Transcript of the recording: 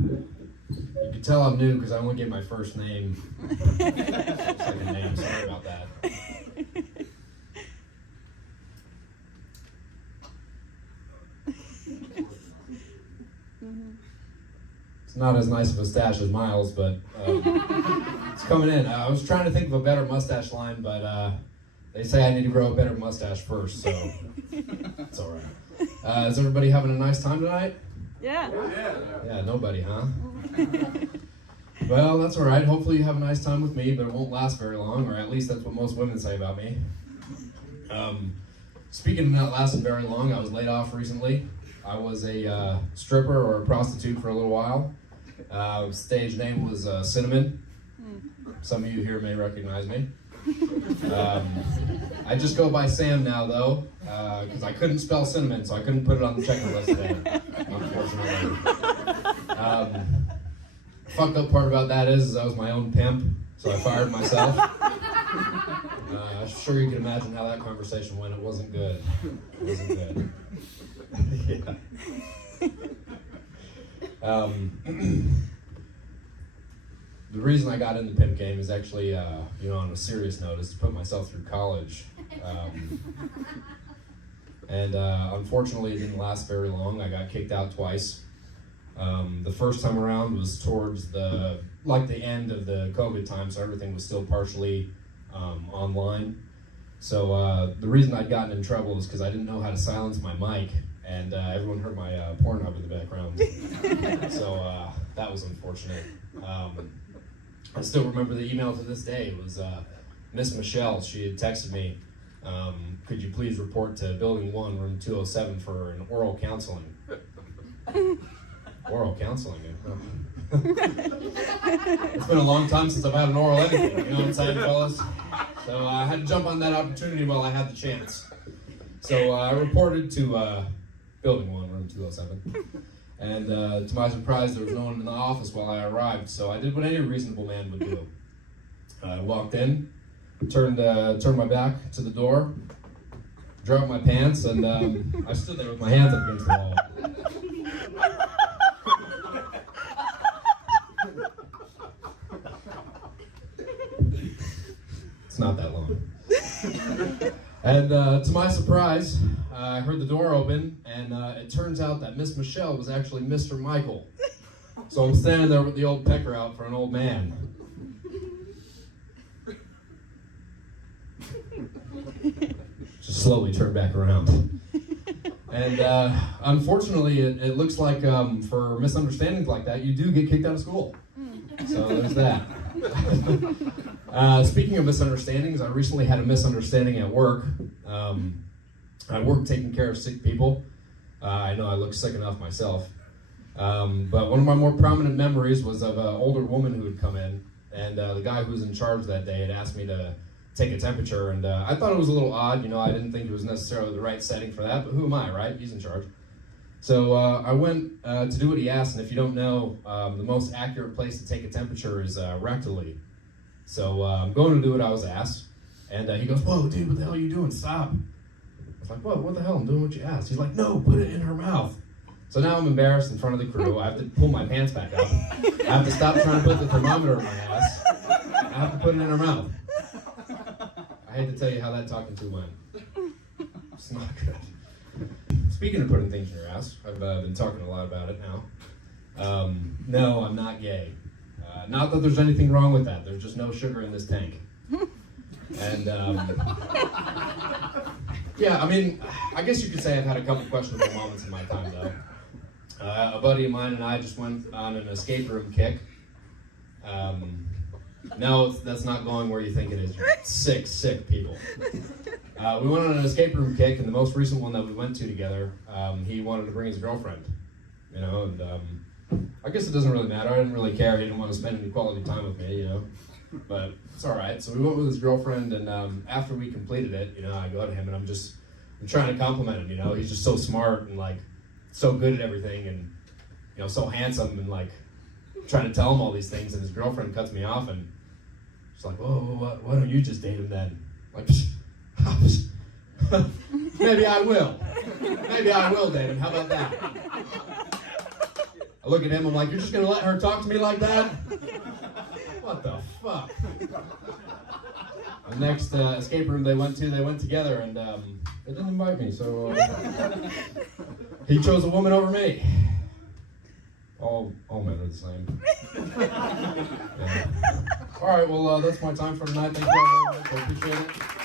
You can tell I'm new because I only get my first name. Second name, sorry about that. It's not as nice of a stash as Miles, but it's coming in. I was trying to think of a better mustache line, but they say I need to grow a better mustache first, so it's all right. Is everybody having a nice time tonight? Yeah. Yeah, nobody, huh? Well, that's all right. Hopefully you have a nice time with me, but it won't last very long, or at least that's what most women say about me. Speaking of not lasting very long, I was laid off recently. I was a stripper or a prostitute for a little while. Stage name was Cinnamon. Some of you here may recognize me. I just go by Sam now, though, because I couldn't spell cinnamon, so I couldn't put it on the checklist today, unfortunately. Fucked up part about that is I was my own pimp, so I fired myself. I'm sure you can imagine how that conversation went. It wasn't good. It wasn't good. Yeah. The reason I got in the pimp game is actually, on a serious note, is to put myself through college. Unfortunately, it didn't last very long. I got kicked out twice. The first time around was towards the end of the COVID time, so everything was still partially online. So the reason I'd gotten in trouble is because I didn't know how to silence my mic, and everyone heard my Pornhub in the background. So that was unfortunate. I still remember the email to this day. It was Miss Michelle. She had texted me, could you please report to Building 1, Room 207 for an oral counseling. Oral counseling. It's been a long time since I've had an oral anything, you know what I'm saying, fellas? So I had to jump on that opportunity while I had the chance. So I reported to Building 1, Room 207. And to my surprise, there was no one in the office while I arrived, so I did what any reasonable man would do. I walked in, turned my back to the door, dropped my pants, and I stood there with my hands up against the wall. It's not that long. And to my surprise, I heard the door open, and it turns out that Miss Michelle was actually Mr. Michael. So I'm standing there with the old pecker out for an old man. Just slowly turned back around. And unfortunately, it looks like for misunderstandings like that, you do get kicked out of school. So there's that. Speaking of misunderstandings, I recently had a misunderstanding at work. I work taking care of sick people. I know I look sick enough myself. But one of my more prominent memories was of an older woman who had come in, and the guy who was in charge that day had asked me to take a temperature, and I thought it was a little odd. I didn't think it was necessarily the right setting for that, but who am I, right? He's in charge. So I went to do what he asked, and if you don't know, the most accurate place to take a temperature is rectally. So I'm going to do what I was asked, and he goes, "Whoa, dude, what the hell are you doing? Stop." I was like, what the hell? I'm doing what you asked. He's like, "No, put it in her mouth." So now I'm embarrassed in front of the crew. I have to pull my pants back up. I have to stop trying to put the thermometer in my ass. I have to put it in her mouth. I hate to tell you how that talking to went. It's not good. Speaking of putting things in your ass, I've been talking a lot about it now. No, I'm not gay. Not that there's anything wrong with that. There's just no sugar in this tank. And yeah, I guess you could say I've had a couple questionable moments in my time, though. A buddy of mine and I just went on an escape room kick. No, that's not going where you think it is. You're sick people. We went on an escape room kick, and the most recent one that we went to together, he wanted to bring his girlfriend, and I guess it doesn't really matter. I didn't really care. He didn't want to spend any quality time with me, but it's all right. So we went with his girlfriend, and after we completed it, I go to him, and I'm trying to compliment him, he's just so smart and so good at everything, and so handsome, and trying to tell him all these things, and his girlfriend cuts me off, and she's like, "Whoa, why don't you just date him then?" Maybe I will. Maybe I will date him. How about that? I look at him, I'm like, you're just gonna let her talk to me like that? What the fuck? The next escape room they went together, and they didn't invite me, so he chose a woman over me. All men are the same. Yeah. All right, well, that's my time for tonight. Thank you all very much. I appreciate it.